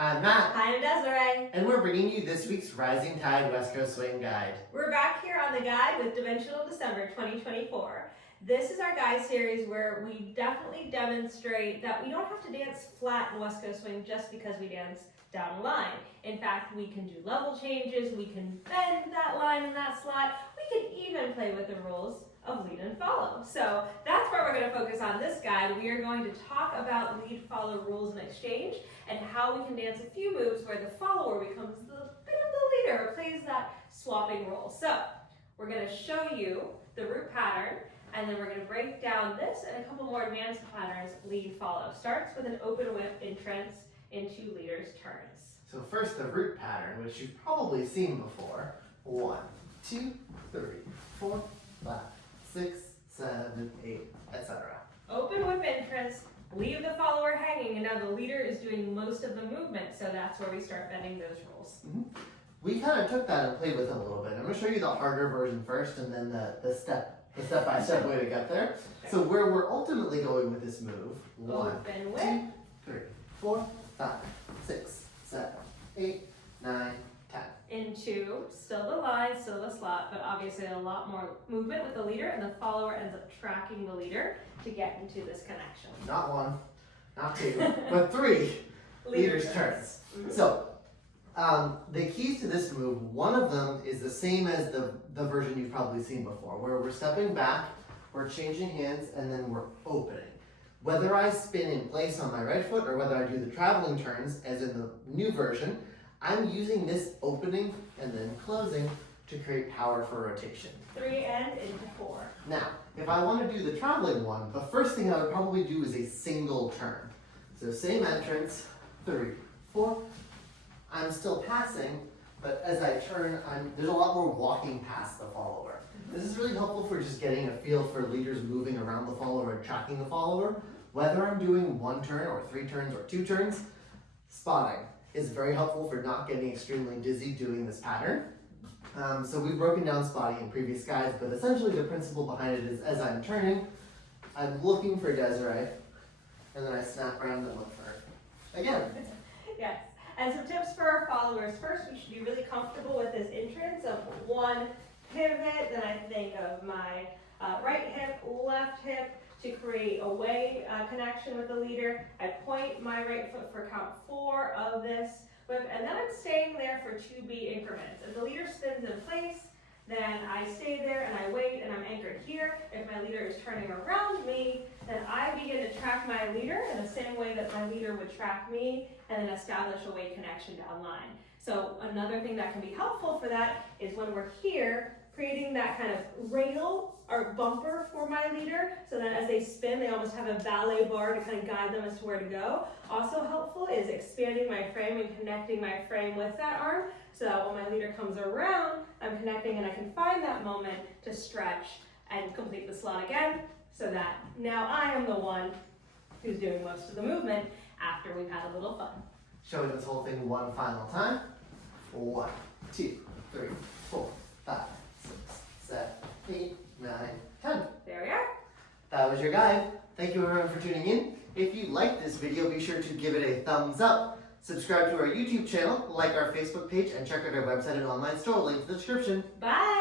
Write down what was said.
I'm Matt, Hi, I'm Desiree. and we're bringing you this week's Rising Tide West Coast Swing Guide. We're back here on the guide with Dimensional December 2024. This is our guide series where we definitely demonstrate that we don't have to dance flat in West Coast Swing just because we dance down a line. In fact, we can do level changes, we can bend that line in that slot, we can even play with the rules of lead and follow. So that's where we're going to focus on this guide. We are going to talk about lead follow rules and exchange and how we can dance a few moves where the follower becomes the bit of the leader or plays that swapping role. So we're going to show you the root pattern, and then we're going to break down this and a couple more advanced patterns. Lead follow starts with an open whip entrance into leader's turns. So first the root pattern, which you've probably seen before. 1, 2, 3, 4, 5, 6, 7, 8, etc. Open whip entrance, leave the follower hanging, and now the leader is doing most of the movement, so that's where we start bending those rules. We kind of took that and played with it a little bit. I'm going to show you the harder version first and then the step-by-step way to get there. So where we're ultimately going with this move, 1, Open whip. 2, 3, 4, 5, 6, 7, 8, 9, 10. Into still the line, still the slot, but obviously a lot more movement with the leader, and the follower ends up tracking the leader to get into this connection. Not 1, not 2, but 3 leader's turns. So the keys to this move, one of them is the same as the version you've probably seen before, where we're stepping back, we're changing hands, and then we're opening. Whether I spin in place on my right foot or whether I do the traveling turns, as in the new version, I'm using this opening and then closing to create power for rotation. 3 and into 4. Now, if I want to do the traveling one, the first thing I would probably do is a single turn. So same entrance, 3, 4. I'm still passing, but as I turn, there's a lot more walking past the follower. This is really helpful for just getting a feel for leaders moving around the follower and tracking the follower. Whether I'm doing 1 turn or 3 turns or 2 turns, spotting is very helpful for not getting extremely dizzy doing this pattern. So we've broken down spotting in previous guides, but essentially the principle behind it is as I'm turning, I'm looking for Desiree, and then I snap around and look for her. Again. Yes. And some tips for our followers. First, we should be really comfortable with this entrance of 1 pivot, then I think of my right hip, left hip to create a way connection with the leader. I point my right foot for count 4 of this whip, and then I'm staying there for 2 beat increments. As the leader spins in place, then I stay there and I wait and I'm anchored here. If my leader is turning around me, then I begin to track my leader in the same way that my leader would track me, and then establish a way connection down line. So another thing that can be helpful for that is when we're here, creating that kind of rail or bumper for my leader, so that as they spin, they almost have a ballet bar to kind of guide them as to where to go. Also helpful is expanding my frame and connecting my frame with that arm, so that when my leader comes around, I'm connecting and I can find that moment to stretch and complete the slot again, so that now I am the one who's doing most of the movement after we've had a little fun. Showing this whole thing one final time. 1, 2, 3, 4, 5, 6, 7, 8, 9, 10. There we are. That was your guide. Thank you everyone for tuning in. If you liked this video, be sure to give it a thumbs up. Subscribe to our YouTube channel, like our Facebook page, and check out our website and online store. Link in the description. Bye.